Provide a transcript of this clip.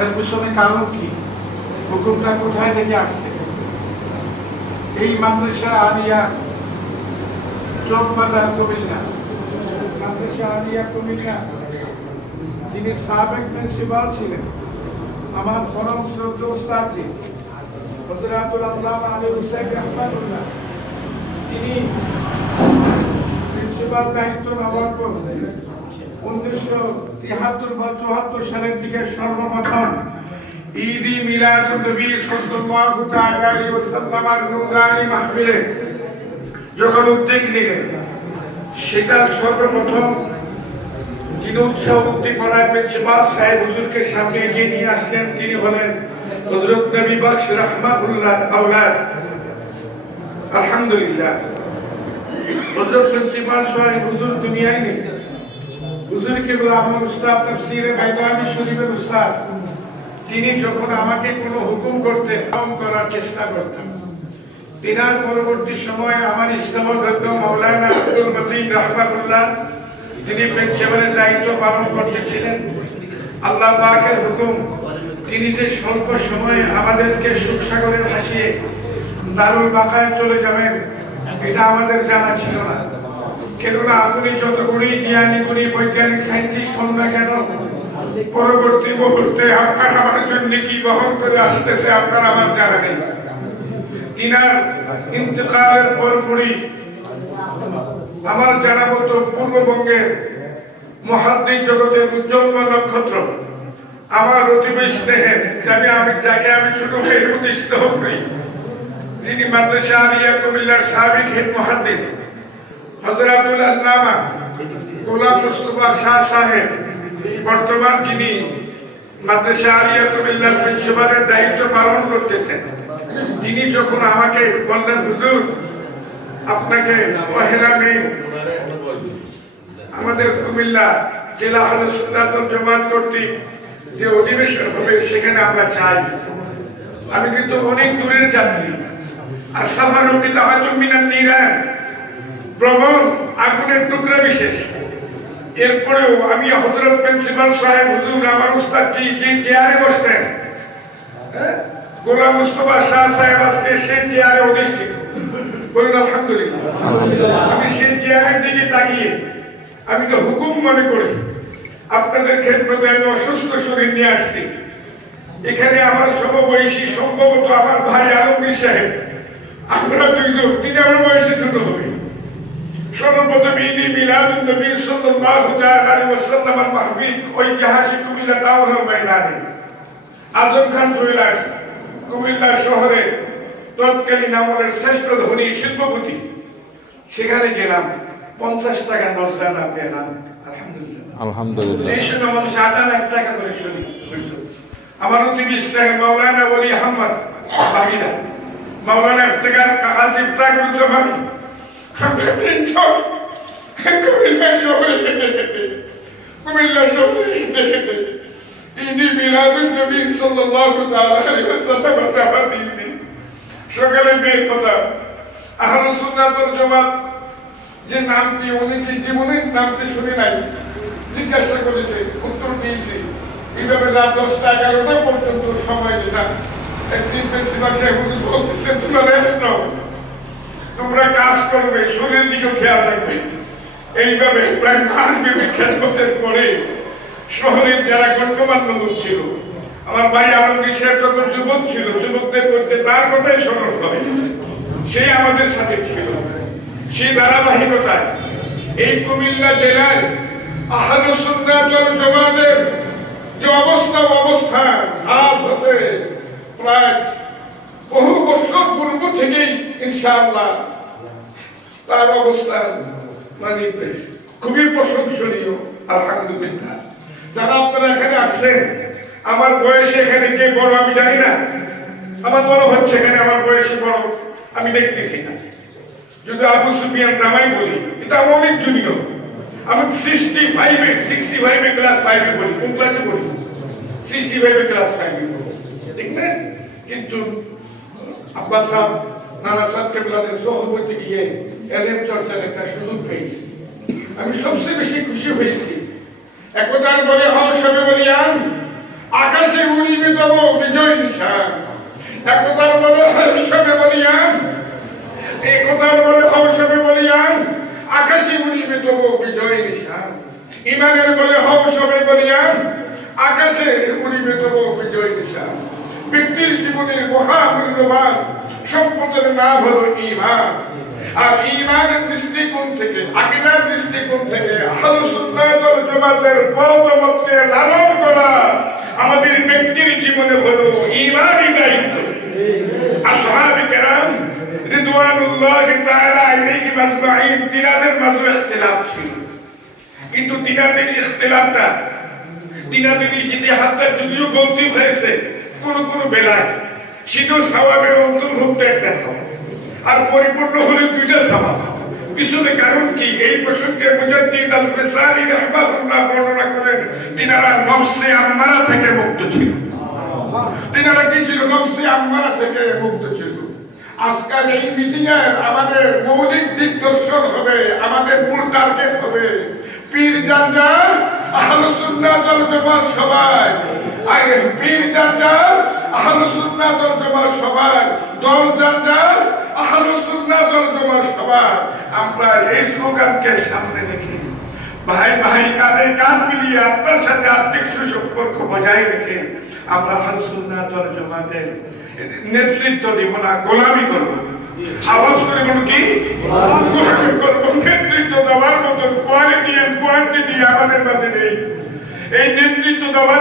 এর পিছনে কারণ কি, হুকুমটা কোথায় থেকে আসছে? এই মাদ্রাসা আলিয়া চৌকবাজার কুমিল্লা, মাদ্রাসা আলিয়া কুমিল্লা যিনি সাবেক প্রিন্সিপাল ছিলেন, আমার পরম শ্রদ্ধেয় উস্তাদজি হযরতুল আল্লামা আলী হুসাইন রাহমাতুল্লাহ, তিনি প্রিন্সিপাল দায়িত্ব নেওয়ার পর 1973 বা 74 সালের দিকে সর্বপ্রথম ঈদ-ই মিলাদুন নবী সাল্লাল্লাহু তাআলা আলাইহি ওয়াসাল্লামের নূরানী মাহফিলে যখন উদ্যোগ নিলেন, সেটা সর্বপ্রথম যিনি উৎসাহ উদ্দীপনায় প্রিন্সিপাল সাহেব হুজুরকে সামনে এগিয়ে নিয়ে আসলেন, তিনি হলেন হযরত নবী বখশ রাহমাতুল্লাহ আওলাদ। আলহামদুলিল্লাহ, হযরত প্রিন্সিপাল সাহেব হুজুর দুনিয়ায় নেই। হুজুর কিবলা আমার উস্তাদ, তাফসীরে বাইতুল শরীফের উস্তাদ। তিনি যখন আমাকে কোনো হুকুম করতে করার চেষ্টা করতেন, তিনার পরবর্তী সময়ে আমার ইসলামধন্য মাওলানা আব্দুল মতিন রাহমাতুল্লাহ, তিনি প্রিন্সিপালের দায়িত্ব পালন করতেছিলেন। আল্লাহ পাকের হুকুম, তিনি যে স্বল্প সময়ে আমাদেরকে সুখসাগরে ভাসিয়ে দারুল বাকায় চলে যাবেন, এটা আমাদের জানা ছিল না। কেননা আপনি যত গুণী জ্ঞানী, গুণী বৈজ্ঞানিক সায়েন্টিস্ট হন না কেন, পরবর্তী মুহূর্তে আপনার আমার জন্য কি বহন করে আসতেছে আপনার আমার জানা নেই। তিনার ইন্তেকালের পরপরই আমার জানা মতো পূর্ববঙ্গের মুহাদ্দিস জগতের উজ্জ্বল নক্ষত্র, আমার অতীব স্নেহের, যাকে আমি ছোট ভাই প্রতিষ্ঠিত করি, যিনি মাদ্রাসা আলিয়া কুমিল্লার সাবেক হেড মুহাদ্দিস হযরতুল আল্লামা গোলাম মুস্তাফা শাহ সাহেব, বর্তমান যিনি মাদ্রাসা আলিয়া কুমিল্লার প্রিন্সিপালের দায়িত্ব পালন করতেছেন, তিনি যখন আমাকে বললেন, হুজুর আপনাকে পহেলা মে আমাদের কুমিল্লা জেলা আহলুস সুন্নাত ওয়াল জামাত কর্তৃক যে অধিবেশন হবে সেখানে আমরা চাই। আমি কিন্তু অনেক দূরের যাত্রী, আর সাফারু কিতাবাতুম মিনান নিরান, ভ্রমণ আগুনের টুকরা বিশেষ। এরপরেও আমি হযরত প্রিন্সিপাল সাহেব হুজুর আমার উস্তাদ যে চেয়ারে বসতেন, গোলাম মুস্তাফা শাহ সাহেব আজকে সেই চেয়ারে অধিষ্ঠিত। বলুন আলহামদুলিল্লাহ। আমি সেই চেয়ারের দিকে তাকিয়ে আমি তো হুকুম মনে করি আপনাদের খেদমতে আমি অসুস্থ শরীর নিয়ে আসছি। এখানে আমার সমবয়সী, সম্ভবত আমার ভাই আলমগীর সাহেব, আমরা দুইজন, তিনি আমার বয়সে ছোট হবে। সর্বপ্রথম ঈদ-ই মিলাদুন নবী সাল্লাল্লাহু তাআলা আলাইহি ওয়াসাল্লামের মাহফিল ঐতিহাসিক কুমিল্লা টাউন হল ময়দানে আজম খান জুয়েলার্স, কুমিল্লা শহরে তৎকালীন আমলের শ্রেষ্ঠ ধনী শিল্পপতি, সেখানে গেলাম, 50 টাকা নজরানা পেলাম। আলহামদুলিল্লাহ। সেই সময় আমার 7 টাকা করে শরীর। আমার অতি বিস্তার মাওলানা ওলি আহমদ বাহিরা, মাওলানা ইফতিকার কাজী ইফতিকার জামান, আমরা তিনজন কুমিল্লা শহরে হেঁটে ঈদ-ই মিলাদুন নবী সাল্লাল্লাহু তাআলা আলাইহি ওয়াসাল্লামের দাওয়াত দিয়েছি। সকালে বের কথা, আহলুস সুন্নাত ওয়াল জামাত যে নামটি অনেকে জীবনে নামটি শুনে নাই, জিজ্ঞাসা করেছে, উত্তর দিয়েছি। এইভাবে রাত 10টা 11টা পর্যন্ত সময় দিলাম। একদিন প্রিন্সিপাল সাহেব বলতেছেন, তোমরা রেস্ট নাও, তোমরা কাজ করবে, শরীরের দিকেও খেয়াল রাখবে। এইভাবে প্রায় মাস ব্যাপী খেদমতের পরে শহরের যারা গণ্যমান্য লোক ছিল, আমার ভাই আলমগীর সাহেব তখন যুবক ছিল, যুবকদের মধ্যে তার কথাই স্মরণ হয়, সে আমাদের সাথে ছিল। সেই ধারাবাহিকতায় এই কুমিল্লা জেলার আহলুস সুন্নাত ওয়াল জামাতের যে অবস্থান আজ হতে প্রায় বহু বছর পূর্ব থেকেই ইনশাআল্লাহ তার অবস্থান মানে খুবই প্রশংসনীয়। আলহামদুলিল্লাহ। যারা আপনারা এখানে আসছেন, আমার বয়সে এখানে কে বড় আমি জানি না, আমার বড় হচ্ছে এখানে, আমার বয়সে বড় আমি দেখতেছি না। যদি আবু সুফিয়ান জামাই বলি, এটা আমার অনেক জুনিয়র। আমি 65 ক্লাস 5 এ পড়ি। কোন ক্লাসে পড়ি? 65 ক্লাস 5 এ পড়ি, ঠিক না? কিন্তু আব্বা সাহেব, নানা সাহেব কেবলাদের সহবর্তী গিয়ে এলএম চর্চার একটা সুযোগ পেয়েছি। আমি সবচেয়ে বেশি খুশি হয়েছি, একতার বলে হল সবে বলিয়ান, আকাশে উড়ি একতার বলে হিসাবে বলিয়ান, একতার বলে হিসাবে বলিয়ান, আকাশে উড়িবে তবু বিজয় নিশান। ইমানের বলে হিসাবে বলিয়ান, আকাশে উড়িবে তবু বিজয় নিশান। ব্যক্তির জীবনের মহামূল্যবান সম্পদের নাম হলো ঈমান। আর ঈমানের দৃষ্টিকোণ থেকে, আকীদার দৃষ্টিকোণ থেকে আহলুস সুন্নাহ ওয়াল জামাতের পথমতকে লালন করা আমাদের ব্যক্তির জীবনে হলো ঈমানি দায়িত্ব। আর সাহাবায়ে কেরাম রিদওয়ানুল্লাহি তাআলা আলাইহিম আজমাইন তিনাদের মাঝে ইখতিলাফ ছিল, কিন্তু তিনাদের ইখতিলাফটা, তিনাদের ইজতিহাদটা যদিও গলতি হয়েছে কোন কোন বেলায়, সেটা সওয়াবের অন্তর্ভুক্ত একটা সওয়াব, আর পরিপূর্ণ হলে দুইটা সওয়াব। পিছনে কারণ কি? এই প্রসঙ্গে মুজাদ্দিদ আল ফিসালি রাহমাহুল্লাহ বর্ণনা করেন, তিনারা নফসে আম্মারা থেকে মুক্ত ছিল। তিনারা কি ছিল? নফসে আম্মারা থেকে মুক্ত ছিল। আজকাল এই মিটিং এ আমাদের মৌলিক দিক দর্শন হবে, আমাদের মূল টার্গেট হবে পীর জারজার আহলুস সুন্নাহ ওয়াল জামাত সবাই, আর পীর জারজার আহলুস সুন্নাহ ওয়াল জামাত সবাই, দল জারজার আহলুস সুন্নাহ ওয়াল জামাত সবাই। আমরা এই স্লোগানকে সামনে রেখে ভাই ভাই কাঁধে কাঁধ মিলিয়ে আপনার সাথে আত্মিক সুসম্পর্ক বজায় রেখে আমরা আহলুস সুন্নাহ ওয়াল জামাতের নেতৃত্ব দিব না, গোলামি করব। আওয়াজ করে বলুন কি? গোলামি করব। নেতৃত্ব দেওয়ার মতো কোয়ালিটি এন্ড কোয়ান্টিটি আমাদের মাঝে নেই। এই নেতৃত্ব দেওয়ার